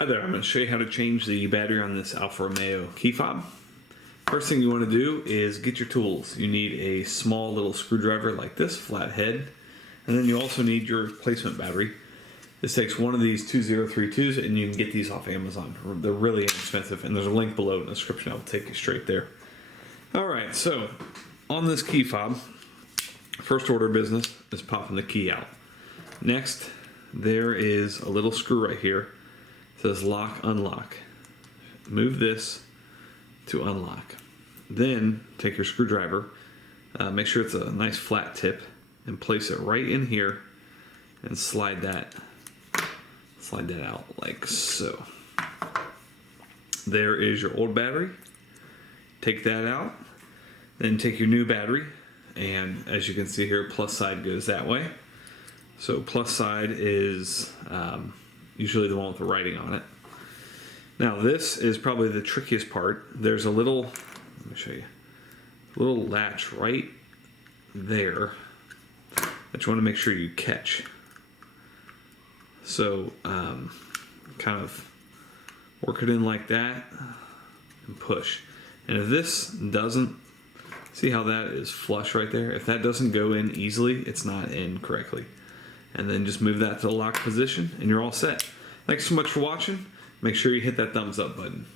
Hi there, I'm going to show you how to change the battery on this Alfa Romeo key fob. First thing you want to do is get your tools. You need a small little screwdriver like this, flat head, and then you also need your replacement battery. This takes one of these 2032s and you can get these off Amazon. They're really inexpensive and there's a link below in the description. I'll take you straight there. Alright, so on this key fob, first order of business is popping the key out. Next, there is a little screw right here. It says lock, unlock. Move this to unlock. Then take your screwdriver, make sure it's a nice flat tip, and place it right in here and slide that out like so. There is your old battery. Take that out. Then take your new battery, and as you can see here, plus side goes that way. So plus side is usually the one with the writing on it. Now this is probably the trickiest part. There's a little, let me show you, a little latch right there that you want to make sure you catch. So kind of work it in like that and push. And if this doesn't, see how that is flush right there? If that doesn't go in easily, it's not in correctly. And then just move that to the lock position and you're all set. Thanks so much for watching. Make sure you hit that thumbs up button.